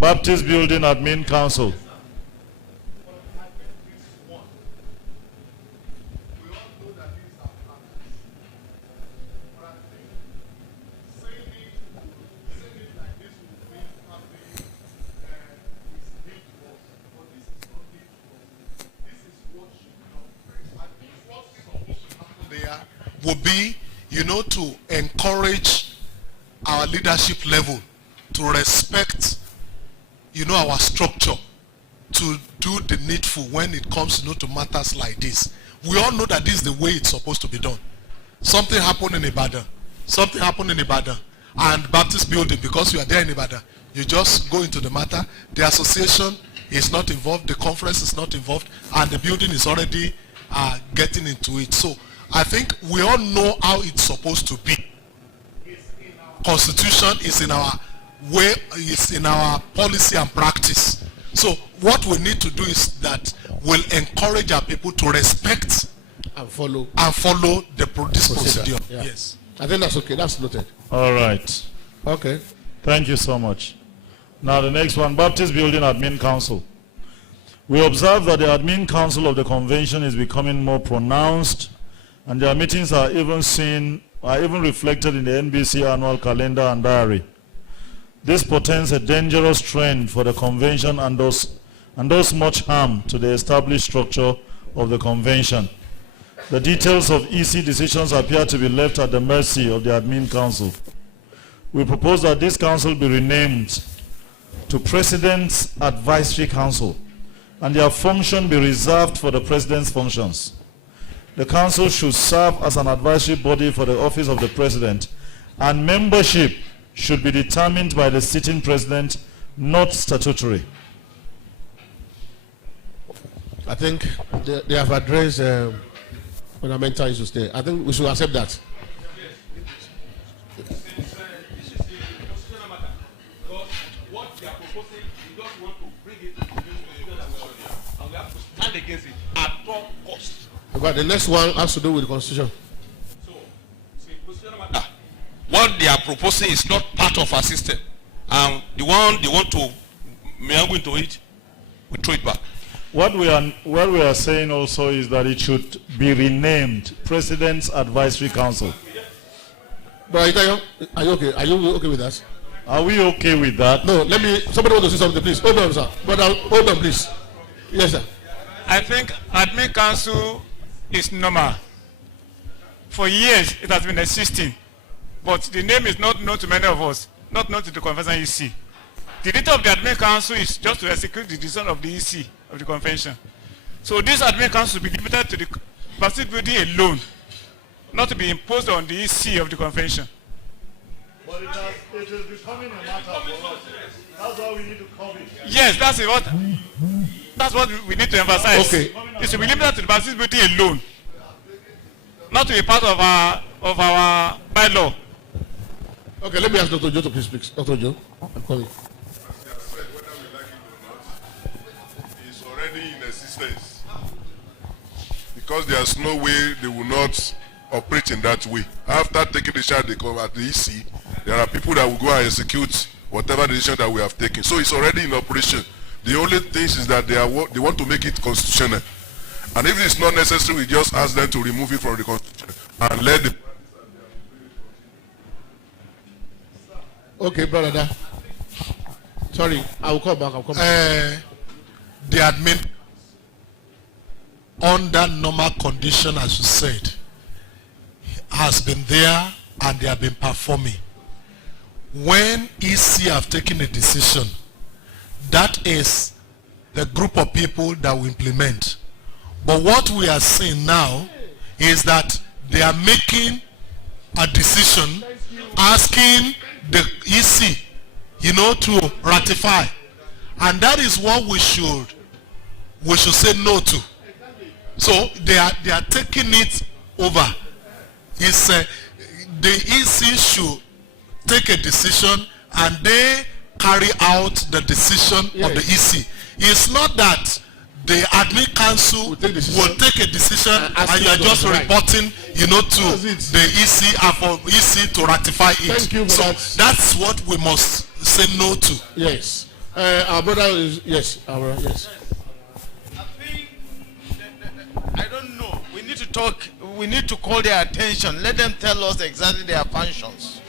Baptist Building Admin Council. Would be, to encourage our leadership level to respect, our structure, to do the needful when it comes, to matters like this. We all know that this is the way it's supposed to be done. Something happened in Ibadan. And Baptist Building, because you are there in Ibadan, you just go into the matter. The association is not involved, the conference is not involved, and the building is already getting into it. So I think we all know how it's supposed to be. Constitution is in our way, is in our policy and practice. So what we need to do is that we'll encourage our people to respect and follow this procedure. Yeah. Yes. I think that's okay. That's noted. All right. Okay. Thank you so much. Now the next one, Baptist Building Admin Council. We observe that the Admin Council of the Convention is becoming more pronounced, and their meetings are even reflected in the NBC annual calendar and diary. This portends a dangerous trend for the convention and does much harm to the established structure of the convention. The details of EC decisions appear to be left at the mercy of the Admin Council. We propose that this council be renamed to President's Advisory Council, and their function be reserved for the President's functions. The council should serve as an advisory body for the office of the President, and membership should be determined by the sitting President, not statutory. I think they have addressed fundamental issues there. I think we should accept that. What they are proposing, we just want to bring it to the and we have to stand against it at all costs. But the next one has to do with the Constitution. So, what they are proposing is not part of our system, and the one they want to meander into it, we throw it back. What we are saying also is that it should be renamed President's Advisory Council. But are you okay? Are you okay with that? Are we okay with that? No, somebody want to say something, please. Hold on, sir. But hold on, please. Yes, sir. I think Admin Council is normal. For years, it has been existing. But the name is not known to many of us, not known to the Convention EC. The duty of the Admin Council is just to execute the decision of the EC of the Convention. So this Admin Council will be limited to the Baptist Building alone, not to be imposed on the EC of the Convention. But it is becoming a matter for us. That's why we need to cover it. Yes, that's what we need to emphasize. Okay. It should be limited to the Baptist Building alone, not to be part of our bylaw. Okay, let me ask Dr. Joe to please speak. Dr. Joe, I'm calling. It's already in existence, because there's no way they will not operate in that way. After taking the charge, they come at the EC. There are people that will go and execute whatever decision that we have taken. So it's already in operation. The only thing is that they want to make it constitutional. And if it's not necessary, we just ask them to remove it from the constitution and let the... Okay, brother. Sorry, I will come back. The admin, under normal condition, as you said, has been there and they have been performing. When EC have taken a decision, that is the group of people that will implement. But what we are seeing now is that they are making a decision asking the EC, to ratify. And that is what we should say no to. So they are taking it over. It's the EC should take a decision and they carry out the decision of the EC. It's not that the Admin Council will take a decision and you are just reporting, to the EC and for EC to ratify it. Thank you for so that. that's what we must say no to. Yes. Our brother is, yes, our brother, yes. I think, I don't know. We need to talk, we need to call their attention. Let them tell us exactly their functions.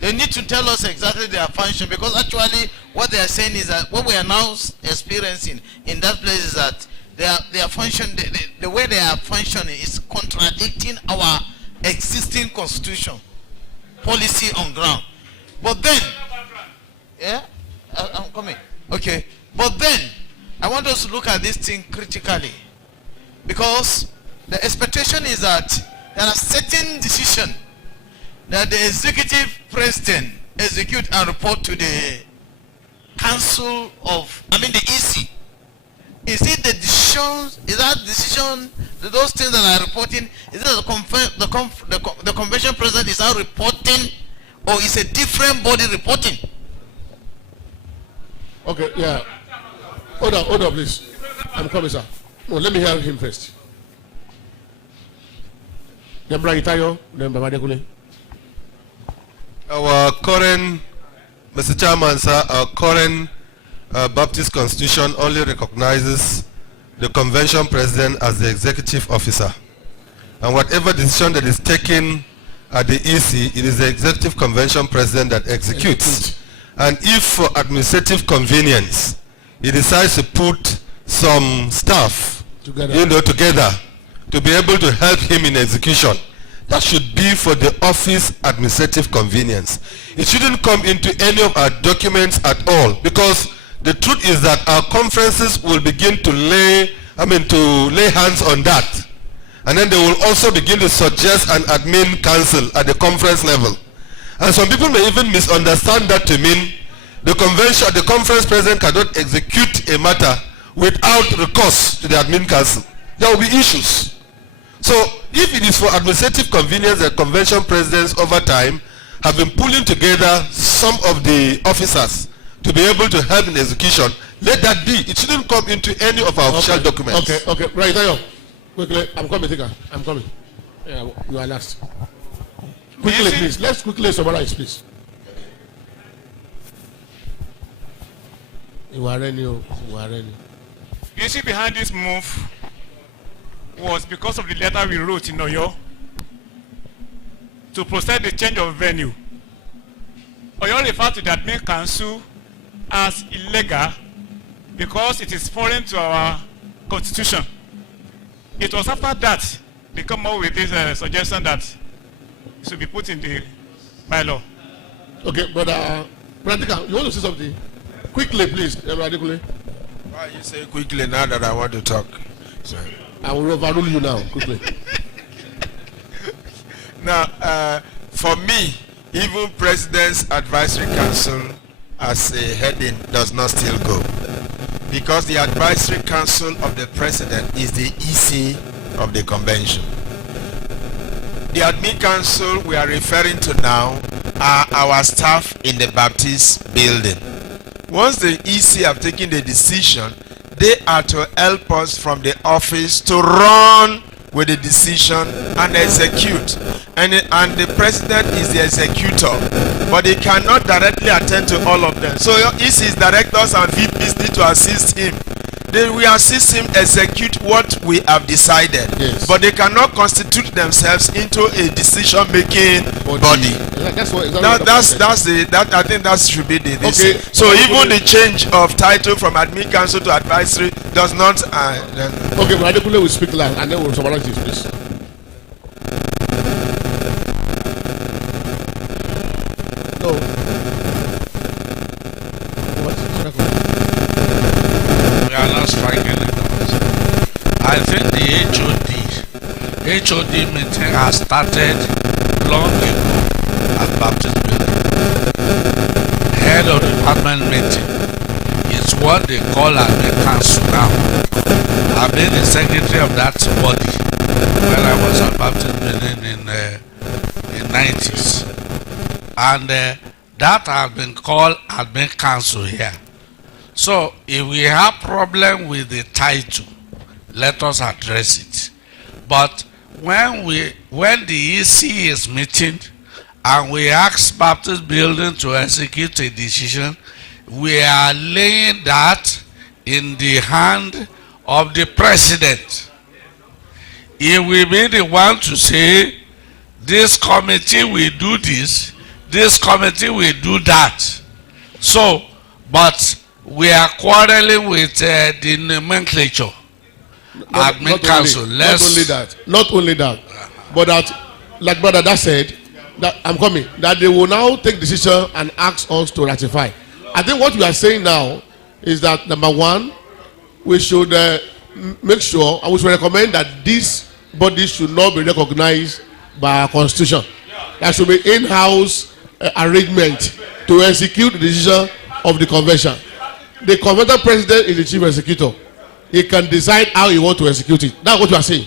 They need to tell us exactly their function, because actually what they are saying is that what we are now experiencing in that place is that their function, the way they are functioning is contradicting our existing constitution policy on ground. But then, yeah, I'm coming. Okay, but then I want us to look at this thing critically, because the expectation is that there are certain decisions that the executive president execute and report to the council of, the EC. Is it the decisions, is that decision, those things that are reporting, is it the convention president is now reporting, or is a different body reporting? Okay, yeah. Hold on, please. I'm coming, sir. No, let me hear him first. Then Bragitayo, then Bamadekule. Our current, Mr. Chairman, sir, our current Baptist Constitution only recognizes the convention president as the executive officer. And whatever decision that is taken at the EC, it is the executive convention president that executes. And if for administrative convenience, he decides to put some staff together to be able to help him in execution, that should be for the office administrative convenience. It shouldn't come into any of our documents at all, because the truth is that our conferences will begin to lay hands on that. And then they will also begin to suggest an admin council at the conference level. And some people may even misunderstand that to mean the conference president cannot execute a matter without recourse to the admin council. There will be issues. So if it is for administrative convenience, the convention presidents over time have been pulling together some of the officers to be able to help in execution, let that be. It shouldn't come into any of our official documents. Okay. Right, Tayo. Quickly, I'm coming, Tika. I'm coming. Yeah, you are last. Quickly, please. Let's quickly summarize, please. You are ready. You see, behind this move was because of the letter we wrote in Oyo to process the change of venue. Oyo referred to the admin council as illegal because it is foreign to our constitution. It was after that they come up with this suggestion that it should be put in the bylaw. Okay, but Pratika, you want to say something? Quickly, please. Radically. Why you say quickly now that I want to talk? Sorry. I will overrule you now, quickly. Now, for me, even President's Advisory Council as a heading does not still go. Because the Advisory Council of the President is the EC of the convention. The Admin Council we are referring to now are our staff in the Baptist building. Once the EC have taken the decision, they are to help us from the office to run with the decision and execute. And the president is the executor, but he cannot directly attend to all of them. So his directors and VPs need to assist him. They will assist him execute what we have decided, yes. But they cannot constitute themselves into a decision-making body. I think that should be the okay. So even the change of title from admin council to advisory does not. Okay, but Adekule will speak loud and then we'll summarize this, please. No. We are not striking it. I think the HOD meeting has started long ago at Baptist Building. Head of department meeting is what they call admin council now. I've been the secretary of that body when I was at Baptist Building in the 90s. And that has been called admin council here. So if we have problem with the title, let us address it. But when the EC is meeting and we ask Baptist Building to execute a decision, we are laying that in the hand of the president. He will be the one to say, this committee will do this committee will do that. So, but we are quarreling with the nomenclature. Admin council. Not only that, but that, like brother that said, that I'm coming, that they will now take decision and ask us to ratify. I think what we are saying now is that, number one, we should make sure, and we should recommend that this body should not be recognized by our constitution. There should be in-house arrangement to execute the decision of the convention. The convention president is the chief executor. He can decide how he wants to execute it. That's what you are saying.